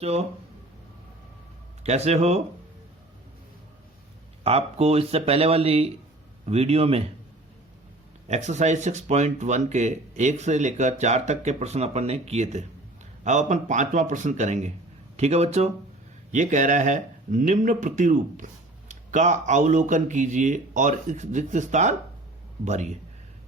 तो कैसे हो? आपको इससे पहले वाली वीडियो में एक्सरसाइज 6.1 के 1 से लेकर 4 तक के प्रश्न अपन ने किए थे। अब अपन 5वां प्रश्न करेंगे। ठीक है बच्चों, ये कह रहा है निम्न प्रतिरूप का अवलोकन कीजिए और रिक्त स्थान भरिए।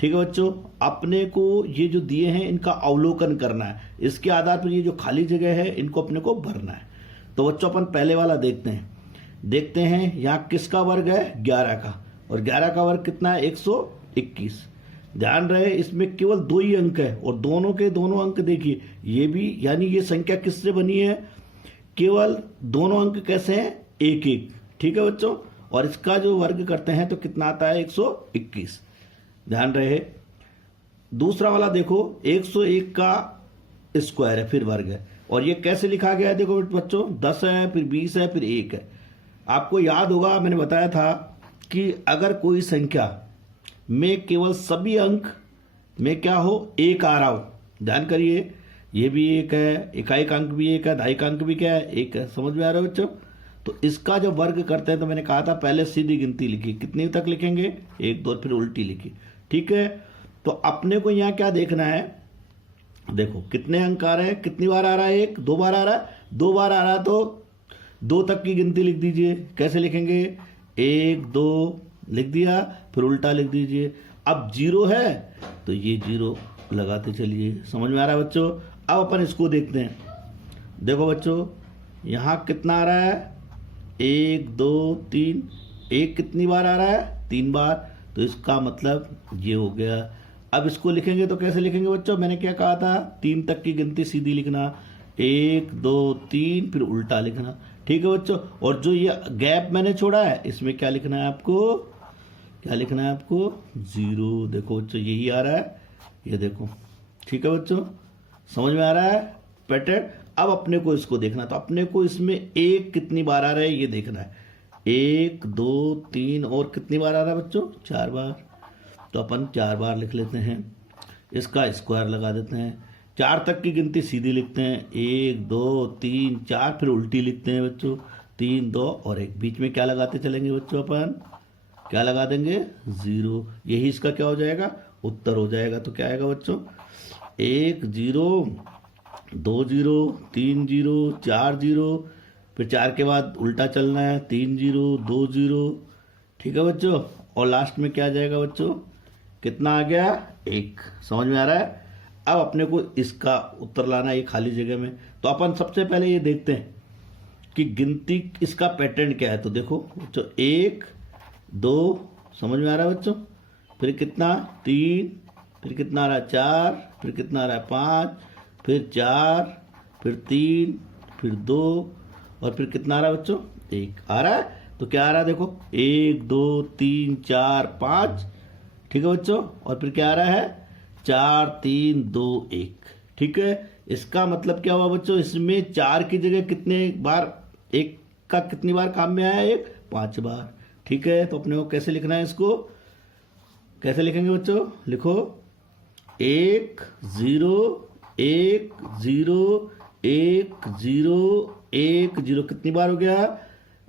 ठीक है बच्चों, अपने को ये जो दिए हैं इनका अवलोकन करना है, इसके आधार पर ये जो खाली जगह है इनको अपने को भरना है। तो बच्चों अपन पहले वाला देखते हैं यहाँ किसका वर्ग है? 11 का, और 11 का वर्ग कितना है? 121। ध्यान रहे इसमें केवल 2 ही अंक है और दोनों के दोनों अंक देखिए, ये भी यानी ये संख्या किससे बनी है? केवल दोनों अंक कैसे हैं? 1-1। ठीक है बच्चों, और इसका जो वर्ग करते हैं तो कितना आता है? 121। ध्यान रहे। दूसरा वाला देखो 101 का स्क्वायर है, फिर वर्ग है, और ये कैसे लिखा गया है? देखो बच्चों 10 है, फिर 20 है, फिर 1 है। आपको याद होगा मैंने बताया था कि अगर कोई संख्या में केवल सभी अंक में क्या हो? 1 आ रहा हो, ध्यान करिए, ये भी 1 है, इकाई अंक भी 1 है, दहाई अंक भी क्या है? 1 है। समझ में आ रहा है बच्चों? तो इसका जब वर्ग करते हैं तो मैंने कहा था पहले सीधी गिनती लिखी, कितनी तक लिखेंगे? 1 2, फिर उल्टी लिखी। ठीक है, तो अपने को यहाँ क्या देखना है? देखो कितने अंक आ रहे हैं, कितनी बार आ रहा है? 1 2 बार आ रहा है, 2 बार आ रहा है तो 2 तक की गिनती लिख दीजिए। कैसे लिखेंगे? 1 2 लिख दिया, फिर उल्टा लिख दीजिए। अब 0 है तो ये 0 लगाते चलिए। समझ में आ रहा है बच्चों? अब अपन इसको देखते हैं। देखो बच्चों यहाँ कितना आ रहा है? 1 2 3। 1 कितनी बार आ रहा है? 3 बार, तो इसका मतलब ये हो गया। अब इसको लिखेंगे तो कैसे लिखेंगे बच्चों? मैंने क्या कहा था? 3 तक की गिनती सीधी लिखना, 1 2 3, फिर उल्टा लिखना। ठीक है बच्चों, और जो ये गैप मैंने छोड़ा है इसमें क्या लिखना है आपको? क्या लिखना है आपको? 0। देखो बच्चों यही आ रहा है, ये देखो। ठीक है बच्चों, समझ में आ रहा है पैटर्न? अब अपने को इसको देखना, तो अपने को इसमें 1 कितनी बार आ रहा है ये देखना है। 1 2 3, और कितनी बार आ रहा है बच्चों? 4 बार। तो अपन 4 बार लिख लेते हैं, इसका स्क्वायर लगा देते हैं। 4 तक की गिनती सीधी लिखते हैं, 1 2 3 4, फिर उल्टी लिखते हैं बच्चों, 3 2 और 1। बीच में क्या लगाते चलेंगे बच्चों? अपन क्या लगा देंगे? 0। यही इसका क्या हो जाएगा? उत्तर हो जाएगा। तो क्या आएगा बच्चों? 1 0 2 0 3 0 4 0, फिर 4 के बाद उल्टा चलना है, 3 0 2 0। ठीक है बच्चों, और लास्ट में क्या आ जाएगा बच्चों? कितना आ गया? 1। समझ में आ रहा है? अब अपने को इसका उत्तर लाना है ये खाली जगह में। तो अपन सबसे पहले ये देखते हैं कि गिनती इसका पैटर्न क्या है। तो देखो बच्चों 1 2, समझ में आ रहा है बच्चों? फिर कितना? 3, फिर कितना आ रहा है? 4, फिर कितना आ रहा है? 5, फिर 4, फिर 3, फिर 2, और फिर कितना आ रहा है बच्चों? 1 आ रहा है। तो क्या आ रहा है? देखो 1 2 3 4 5। ठीक है बच्चों, और फिर क्या आ रहा है? 4 3 2 1। ठीक है, इसका मतलब क्या हुआ बच्चों? इसमें 4 की जगह कितने बार 1 का कितनी बार काम में आया? 1 5 बार। ठीक है, तो अपने को कैसे लिखना है इसको? कैसे लिखेंगे बच्चों? लिखो 1 0 1 0 1 0 1 0। कितनी बार हो गया?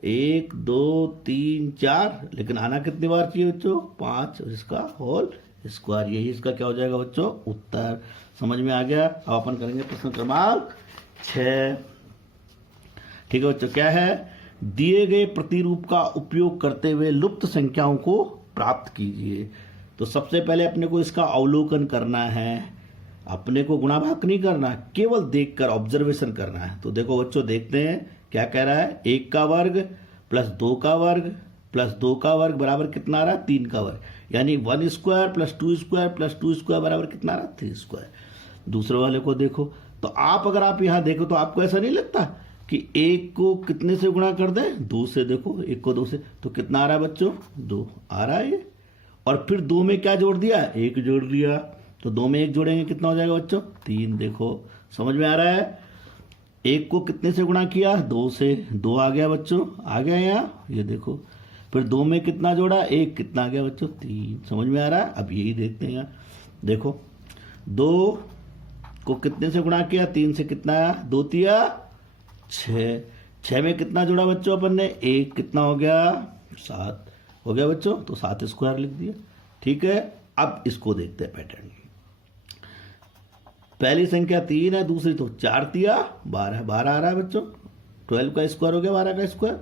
1 2 3 4, लेकिन आना कितनी बार चाहिए बच्चों? 5, और इसका होल स्क्वायर। यही इसका क्या हो जाएगा बच्चों? उत्तर। समझ में आ गया? अब अपन करेंगे प्रश्न क्रमांक 6। ठीक है बच्चों, क्या है? दिए गए प्रतिरूप का उपयोग करते हुए लुप्त संख्याओं को प्राप्त कीजिए। तो सबसे पहले अपने को इसका अवलोकन करना है, अपने को गुणा भाग नहीं करना, केवल देखकर ऑब्जर्वेशन करना है। तो देखो बच्चों देखते हैं क्या कह रहा है? 1 का वर्ग प्लस 2 का वर्ग प्लस 2 का वर्ग बराबर कितना आ रहा है? 3 का वर्ग, यानी 1 square plus 2 square plus 2 square बराबर कितना आ रहा है? 3 स्क्वायर। दूसरे वाले को देखो, तो आप अगर आप यहां देखो तो आपको ऐसा नहीं लगता कि 1 को कितने से गुणा कर दें? 2 से। देखो 1 को 2 से, तो कितना आ रहा है बच्चों? 2 आ रहा है ये। और फिर 2 में क्या जोड़ दिया? 1 जोड़ दिया, तो 2 में 1 जोड़ेंगे कितना हो जाएगा बच्चों? 3। देखो समझ में आ रहा है? 1 को कितने से गुणा किया? 2 से, 2 आ गया बच्चों, आ गया यहाँ, ये देखो। फिर 2 में कितना जोड़ा? 1, कितना आ गया बच्चों? 3। समझ में आ रहा है? अब यही देखते हैं यहाँ। देखो 2 को कितने से गुणा किया? 3 से, कितना आया? 2 तिया 6, 6 में कितना जोड़ा बच्चों अपन ने, 1, कितना हो गया 7 हो गया बच्चों, तो 7 स्क्वायर लिख दिया। ठीक है, अब इसको देखते हैं पैटर्न। पहली संख्या 3 है, दूसरी तो 4 तिया 12, 12 आ रहा है बच्चों, 12 का स्क्वायर हो गया 12 का स्क्वायर।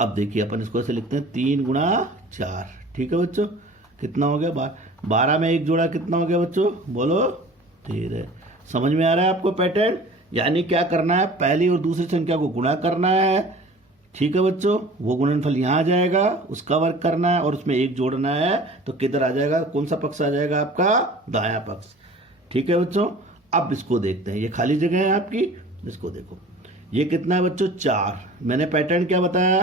अब देखिए अपन इसको ऐसे लिखते हैं 3 गुणा 4। ठीक है बच्चों, कितना हो गया 12 में एक जोड़ा कितना हो गया बच्चों, बोलो 13। समझ में आ रहा है आपको पैटर्न? यानी क्या करना है, पहली और दूसरी संख्या को गुणा करना है। ठीक है बच्चों, वो गुणनफल यहाँ आ जाएगा, उसका वर्ग करना है और उसमें एक जोड़ना है, तो किधर आ जाएगा, कौन सा पक्ष आ जाएगा आपका, दायां पक्ष। ठीक है बच्चों, अब इसको देखते हैं, ये खाली जगह है आपकी, इसको देखो, ये कितना है बच्चों 4। मैंने पैटर्न क्या बताया,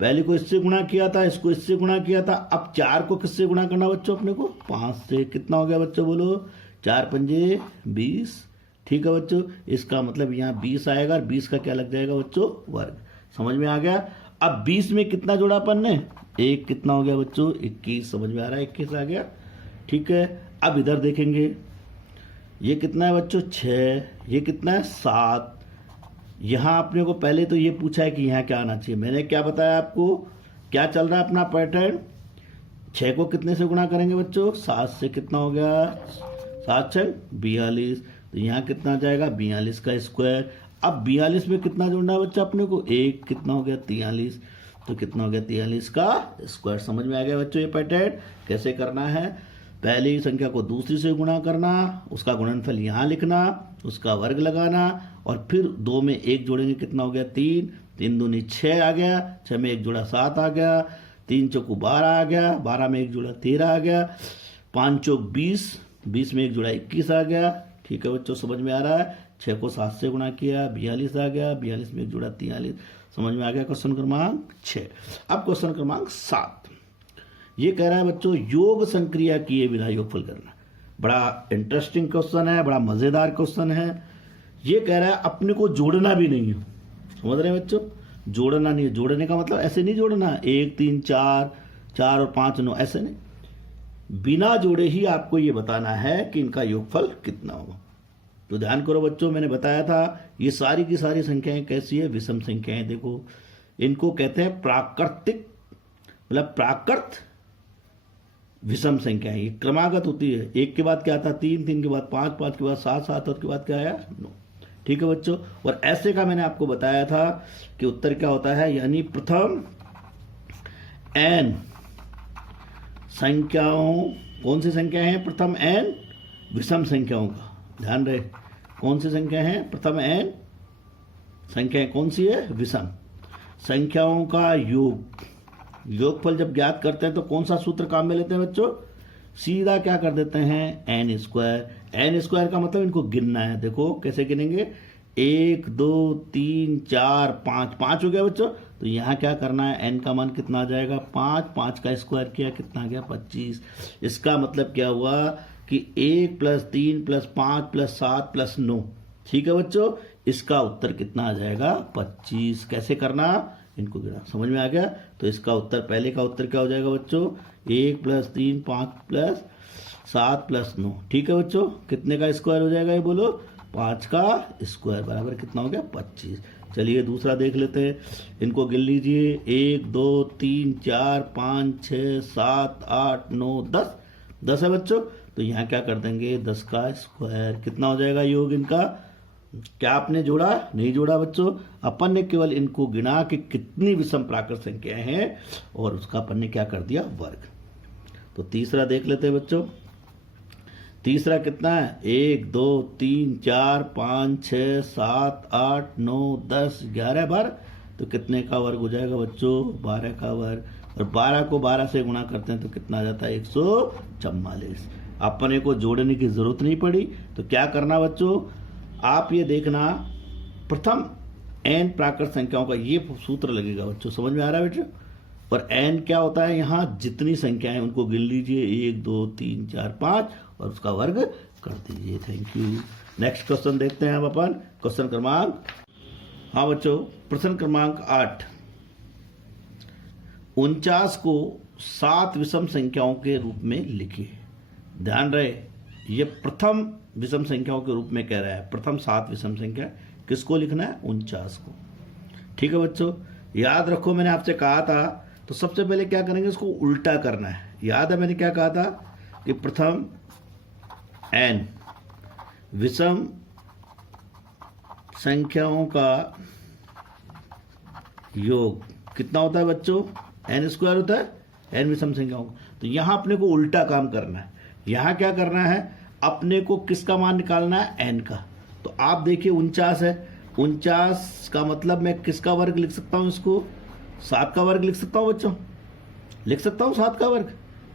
पहले को इससे गुणा किया था, इसको इससे गुणा किया था, अब 4 को किससे गुणा करना बच्चों, अपने को 5 से। कितना हो गया बच्चों, बोलो 4 पंजे 20। ठीक है बच्चों, इसका मतलब यहाँ 20 आएगा और 20 का क्या लग जाएगा बच्चों, वर्ग। समझ में आ गया? अब 20 में कितना जोड़ा अपन ने, 1, कितना हो गया बच्चों 21। समझ में आ रहा है, 21 आ गया। ठीक है, अब इधर देखेंगे, ये कितना है बच्चों 6, ये कितना है 7। यहाँ आपने को पहले तो ये पूछा है कि यहाँ क्या आना चाहिए, मैंने क्या बताया आपको, क्या चल रहा है अपना पैटर्न, 6 को कितने से गुणा करेंगे बच्चों, 7 से। कितना हो गया 7 6 42, तो यहाँ कितना जाएगा 42 का स्क्वायर। अब 42 में कितना जोड़ना है बच्चा अपने को, 1, कितना हो गया 43, तो कितना हो गया 43 का स्क्वायर। समझ में आ गया बच्चों ये पैटर्न कैसे करना है, पहली संख्या को दूसरी से गुणा करना, उसका गुणनफल यहाँ लिखना, उसका वर्ग लगाना और फिर 2 में 1 जोड़ेंगे, कितना हो गया 3, 3 दूनी 6 आ गया, 6 में 1 जोड़ा 7 आ गया, 3 चौकू 12 आ गया, 12 में 1 जोड़ा 13 आ गया, 5 चौक 20, 20 में 1 जोड़ा 21 आ गया। ठीक है बच्चों, समझ में आ रहा है? 6 को 7 से गुणा किया 42 आ गया, 42 में 1 जोड़ा 43। समझ में आ गया क्वेश्चन क्रमांक 6। अब क्वेश्चन क्रमांक 7, ये कह रहा है बच्चों योग संक्रिया किए बिना योगफल करना। बड़ा इंटरेस्टिंग क्वेश्चन है, बड़ा मजेदार क्वेश्चन है। ये कह रहा है अपने को जोड़ना भी नहीं है, समझ रहे हैं बच्चों, जोड़ना नहीं है। जोड़ने का मतलब ऐसे नहीं जोड़ना 1 3 4 4 और 5 9, ऐसे नहीं, बिना जोड़े ही आपको ये बताना है कि इनका योगफल कितना होगा। तो ध्यान करो बच्चों, मैंने बताया था ये सारी की सारी संख्याएं कैसी है, विषम संख्याएं। देखो इनको कहते हैं प्राकृतिक, मतलब प्राकृत विषम संख्याएं। ये क्रमागत होती है, 1 के बाद क्या आता 3, 3 के बाद 5, 5 के बाद 7, 7 और के बाद क्या आया 9। ठीक है बच्चों, और ऐसे का मैंने आपको बताया था कि उत्तर क्या होता है, यानी प्रथम n संख्याओं, कौन सी संख्या है, प्रथम n विषम संख्याओं का, ध्यान रहे कौन सी संख्या है, प्रथम n संख्याएं कौन सी है, विषम संख्याओं का योग। योगफल जब ज्ञात करते हैं तो कौन सा सूत्र काम में लेते हैं बच्चों, सीधा क्या कर देते हैं n स्क्वायर। n स्क्वायर का मतलब इनको गिनना है, देखो कैसे गिनेंगे, 1 2 3 4 5, 5 हो गया बच्चों। तो यहाँ क्या करना है, n का मान कितना आ जाएगा 5, 5 का स्क्वायर किया कितना आ गया 25। इसका मतलब क्या हुआ कि 1 + 3 + 5 + 7 + 9। ठीक है बच्चों, इसका उत्तर कितना आ जाएगा 25। कैसे करना, इनको गिना। समझ में आ गया? तो इसका उत्तर, पहले का उत्तर क्या हो जाएगा बच्चों, 1 + 3 5 + 7 + 9। ठीक है बच्चों, कितने का स्क्वायर हो जाएगा ये बोलो, 5 का स्क्वायर बराबर कितना हो गया 25। चलिए दूसरा देख लेते हैं, इनको गिन लीजिए, 1 2 3 4 5 6 7 8 9 10, 10 है बच्चों। तो यहाँ क्या कर देंगे 10 का स्क्वायर, कितना हो जाएगा योग इनका। क्या आपने जोड़ा, नहीं जोड़ा बच्चों, अपन ने केवल इनको गिना कि कितनी विषम प्राकृत संख्याएं हैं और उसका अपन ने क्या कर दिया, वर्ग। तो तीसरा देख लेते हैं बच्चों, तीसरा कितना है, 1 2 3 4 5 6 7 8 9 10 11 12। तो कितने का वर्ग हो जाएगा बच्चों, 12 का वर्ग। और 12 को 12 से गुणा करते हैं तो कितना आ जाता है 144। अपने को जोड़ने की जरूरत नहीं पड़ी। तो क्या करना बच्चों, आप ये देखना, प्रथम n प्राकृत संख्याओं का ये सूत्र लगेगा बच्चों। समझ में आ रहा है बेटा? और n क्या होता है, यहाँ जितनी संख्याएं उनको गिन लीजिए, 1 2 3 4 5 और उसका वर्ग कर दीजिए। Thank you. नेक्स्ट क्वेश्चन देखते हैं अब अपन, क्वेश्चन क्रमांक, हाँ बच्चों, प्रश्न क्रमांक 8, 49 को 7 विषम संख्याओं के रूप में लिखिए। ध्यान रहे, ये प्रथम विषम संख्याओं के रूप में कह रहा है, प्रथम 7 विषम संख्या किसको लिखना है? 49 को। ठीक है बच्चों, याद रखो मैंने आपसे कहा था, तो सबसे पहले क्या करेंगे, इसको उल्टा करना है। याद है मैंने क्या कहा था कि प्रथम n विषम संख्याओं का योग कितना होता है बच्चों? n स्क्वायर होता है, n विषम संख्याओं का। तो यहां अपने को उल्टा काम करना है। यहां क्या करना है, अपने को किसका मान निकालना है? n का। तो आप देखिए 49 है, 49 का मतलब मैं किसका वर्ग लिख सकता हूं? इसको 7 का वर्ग लिख सकता हूं बच्चों, लिख सकता हूं 7 का वर्ग।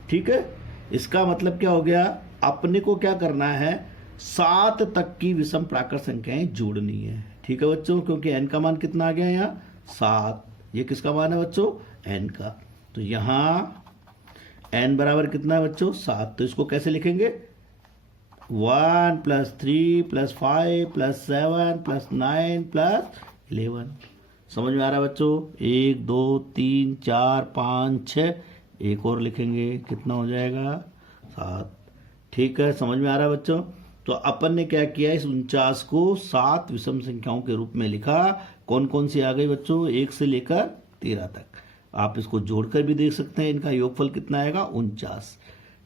ठीक है, इसका मतलब क्या हो गया, अपने को क्या करना है, 7 तक की विषम प्राकृत संख्याएं जोड़नी है। ठीक है बच्चों, क्योंकि n का मान कितना आ गया यहाँ? 7। ये किसका मान है बच्चों? n का। तो यहाँ n बराबर कितना है बच्चों? 7। तो इसको कैसे लिखेंगे? 1 + 3 + 5 + 7 + 9 + 11। समझ में आ रहा है बच्चों? 1 2 3 4 5 6, एक और लिखेंगे, कितना हो जाएगा? 7। ठीक है, समझ में आ रहा है बच्चों? तो अपन ने क्या किया, इस 49 को 7 विषम संख्याओं के रूप में लिखा। कौन कौन सी आ गई बच्चों? 1 से लेकर 13 तक। आप इसको जोड़कर भी देख सकते हैं, इनका योगफल कितना आएगा? 49।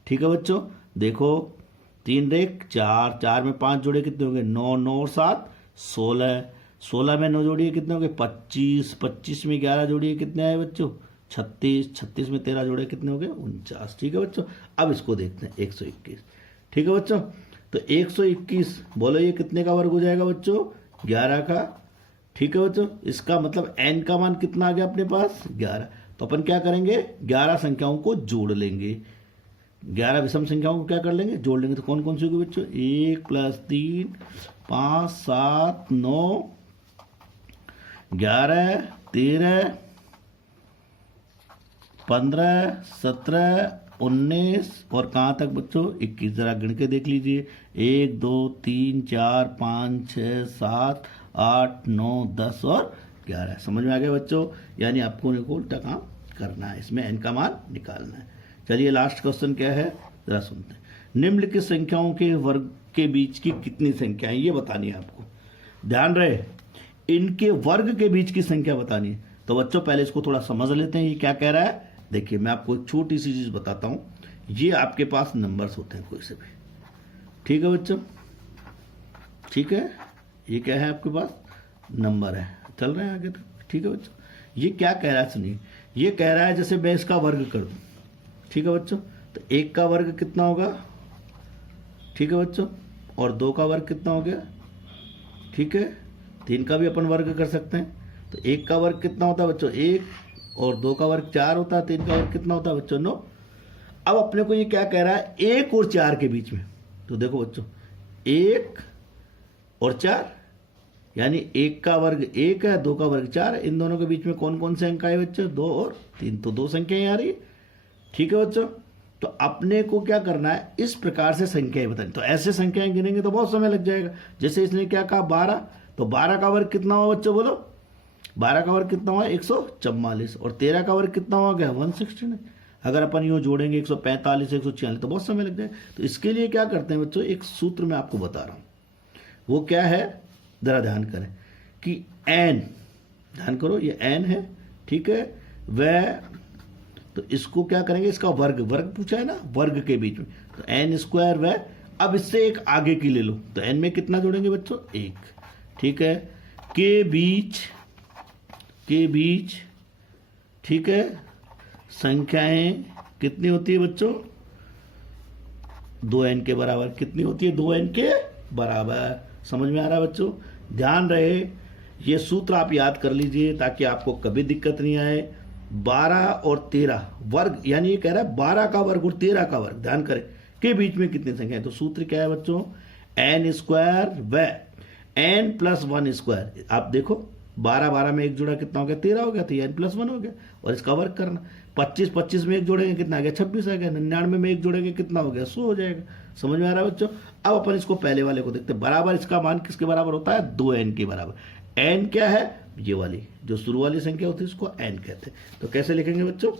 ठीक है बच्चों, देखो 3 रेख 4, 4 में 5 जोड़े कितने हो गए? 9, 9 और 7 16, 16 में 9 जोड़िए कितने हो गए? 25, 25 में 11 जोड़िए कितने आए बच्चों? 36, 36 में 13 जोड़े कितने हो गए? 49। ठीक है बच्चों, अब इसको देखते हैं 121। ठीक है बच्चों, तो 121 बोलो ये कितने का वर्ग हो जाएगा बच्चों? 11 का। ठीक है बच्चों, इसका मतलब n का मान कितना आ गया अपने पास? 11। तो अपन क्या करेंगे, 11 संख्याओं को जोड़ लेंगे। 11 विषम संख्याओं को क्या कर लेंगे? जोड़ लेंगे। तो कौन कौन सी होगी बच्चों? 1 + 3 5 7 9 11 13 15 17 19 और कहाँ तक बच्चों? 21। जरा गिन के देख लीजिए, 1 2 3 4 5 6 7 8 9 10 और 11। समझ में आ गया बच्चों? यानी आपको उल्टा काम करना है, इसमें n का मान निकालना है। चलिए लास्ट क्वेश्चन क्या है, जरा सुनते हैं। निम्नलिखित संख्याओं के वर्ग के बीच की कितनी संख्याएं, ये बतानी है आपको। ध्यान रहे, इनके वर्ग के बीच की संख्या बतानी है। तो बच्चों पहले इसको थोड़ा समझ लेते हैं, ये क्या कह रहा है। देखिए मैं आपको एक छोटी सी चीज बताता हूं। ये आपके पास नंबर्स होते हैं कोई से भी। ठीक है बच्चों, ठीक है, ये क्या है आपके पास? नंबर है। चल रहे हैं आगे तक? ठीक है बच्चों, ये क्या कह रहा है सुनिए। ये कह रहा है जैसे मैं इसका वर्ग कर दूं। ठीक है बच्चों, तो 1 का वर्ग कितना होगा? ठीक है बच्चों, और 2 का वर्ग कितना हो गया? ठीक है, 3 का भी अपन वर्ग कर सकते हैं। तो 1 का वर्ग कितना होता है बच्चों? 1, और 2 का वर्ग 4 होता है। 3 का वर्ग कितना होता है बच्चों? 9। अब अपने को ये क्या कह रहा है, 1 और 4 के बीच में। तो देखो बच्चों, 1 और 4 यानी 1 का वर्ग 1 है, 2 का वर्ग 4 है। इन दोनों के बीच में कौन कौन से अंक आए बच्चों? 2 और 3। तो 2 संख्याएं आ रही है। ठीक है बच्चों, तो अपने को क्या करना है, इस प्रकार से संख्याएं बतानी। तो ऐसे संख्याएं गिनेंगे तो बहुत समय लग जाएगा। जैसे इसने क्या कहा, 12, तो 12 का वर्ग कितना हुआ बच्चों? बोलो 12 का वर्ग कितना हुआ? 144। और 13 का वर्ग कितना हो गया? 169। अगर अपन यूं जोड़ेंगे 145 146 तो बहुत समय लग जाए। तो इसके लिए क्या करते हैं बच्चों, एक सूत्र मैं आपको बता रहा हूं। वो क्या है, जरा ध्यान करें कि n, ध्यान करो ये n है। ठीक है, वह तो इसको क्या करेंगे, इसका वर्ग, वर्ग पूछा है ना, वर्ग के बीच में। तो n² वह, अब इससे एक आगे की ले लो। तो n में कितना जोड़ेंगे बच्चों? 1। ठीक है, के बीच ठीक है संख्याएं कितनी होती है बच्चों? 2n के बराबर। कितनी होती है? 2n के बराबर। समझ में आ रहा है बच्चों? ध्यान रहे, ये सूत्र आप याद कर लीजिए ताकि आपको कभी दिक्कत नहीं आए। 12 और 13 वर्ग, यानी ये कह रहा है 12 का वर्ग और 13 का वर्ग, ध्यान करें, के बीच में कितनी संख्या है। तो सूत्र क्या है बच्चों? n² व n + 1²। आप देखो 12 12 में एक जोड़ा कितना हो गया? 13 हो गया। तो ये n + 1 हो गया, और इसका वर्ग करना। 25 25 में एक जोड़ेंगे कितना आ गया? 26 आ गया। 99 में एक जोड़ेंगे कितना हो गया? 100 हो जाएगा। समझ में आ रहा है बच्चों? अब अपन इसको पहले वाले को देखते हैं। बराबर, इसका मान किसके बराबर होता है? 2n के बराबर। n क्या है? ये वाली जो शुरू वाली संख्या होती है उसको n कहते हैं। तो कैसे लिखेंगे बच्चों?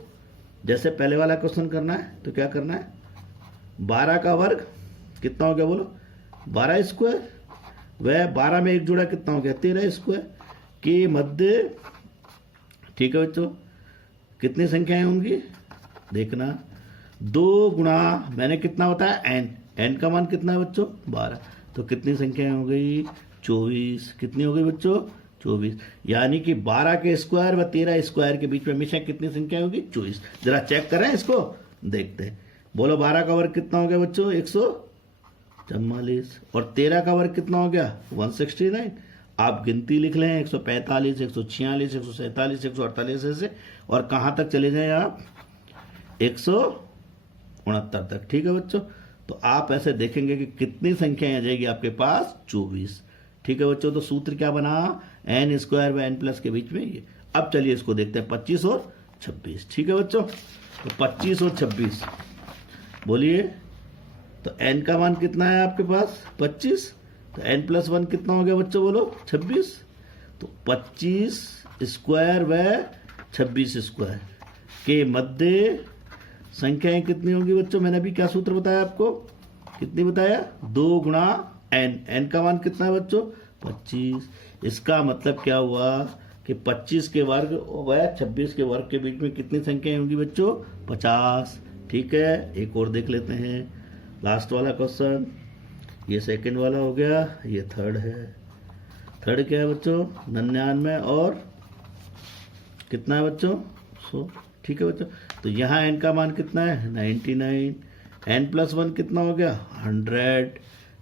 जैसे पहले वाला क्वेश्चन करना है तो क्या करना है, 12 का वर्ग कितना हो गया बोलो? 12² वह 12 में एक जोड़ा कितना हो गया 13 स्क्वायर के मध्य, ठीक है बच्चों, कितनी संख्याएं होंगी देखना, 2 गुणा मैंने कितना बताया n का मान कितना है बच्चों 12, तो कितनी संख्याएं हो गई 24, कितनी हो गई बच्चों 24, यानी कि 12 के स्क्वायर व 13 स्क्वायर के बीच में हमेशा कितनी संख्या होगी 24। जरा चेक करें इसको, देखते हैं, बोलो 12 का वर्ग कितना हो गया बच्चों 144 और 13 का वर्ग कितना हो गया 169। आप गिनती लिख लें 145, 146, 147, 148 ऐसे, और कहाँ तक चले जाएं आप 169 तक, ठीक है बच्चों। तो आप ऐसे देखेंगे कि कितनी संख्याएं आ जाएगी आपके पास 24, ठीक है बच्चों। तो सूत्र क्या बना n स्क्वायर व n प्लस के बीच में ये। अब चलिए इसको देखते हैं 25 और 26, ठीक है बच्चों। तो 25 और 26 बोलिए, तो n का मान कितना है आपके पास 25, तो n प्लस 1 कितना हो गया बच्चों बोलो 26, तो 25 स्क्वायर व 26 स्क्वायर के मध्य संख्याएं कितनी होंगी बच्चों, मैंने अभी क्या सूत्र बताया आपको, कितनी बताया 2 गुणा n का मान कितना है बच्चों 25। इसका मतलब क्या हुआ कि 25 के वर्ग व 26 के वर्ग के बीच में कितनी संख्याएं होंगी बच्चों 50, ठीक है। एक और देख लेते हैं, लास्ट वाला क्वेश्चन, ये सेकंड वाला हो गया, ये थर्ड है। थर्ड क्या है बच्चों 99 और कितना है बच्चों 100, ठीक है बच्चों। तो यहाँ n का मान कितना है 99, n प्लस 1 कितना हो गया 100,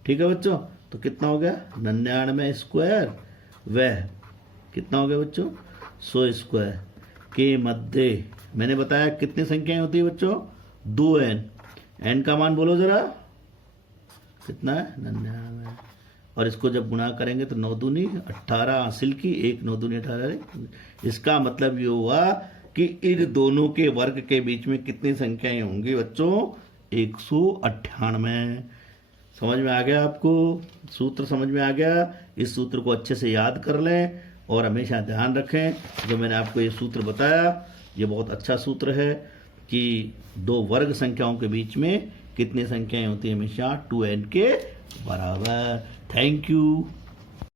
ठीक है बच्चों। तो कितना हो गया 99 स्क्वायर वह कितना हो गया बच्चों 100 स्क्वायर के मध्य, मैंने बताया कितनी संख्याएं होती है बच्चों 2n, n का मान बोलो जरा कितना है 99, और इसको जब गुणा करेंगे तो 9 दूनी 18 हासिल की, 1 9 दूनी 18। इसका मतलब ये हुआ कि इन दोनों के वर्ग के बीच में कितनी संख्याएं होंगी बच्चों 198। समझ में आ गया आपको, सूत्र समझ में आ गया। इस सूत्र को अच्छे से याद कर लें और हमेशा ध्यान रखें जो मैंने आपको ये सूत्र बताया, ये बहुत अच्छा सूत्र है कि 2 वर्ग संख्याओं के बीच में कितनी संख्याएं होती है हमेशा 2n के बराबर। Thank you.